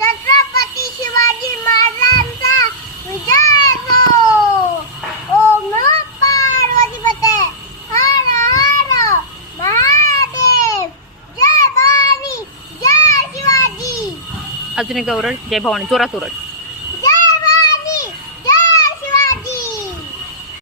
छत्रपती शिवाजी महाराजांचा विजय हो. ओम नमो पार्वतीपते. हर हर महादेव. जय भवानी, जय शिवाजी. अजून एक ओरड, जय भवानी, जोरात ओरड.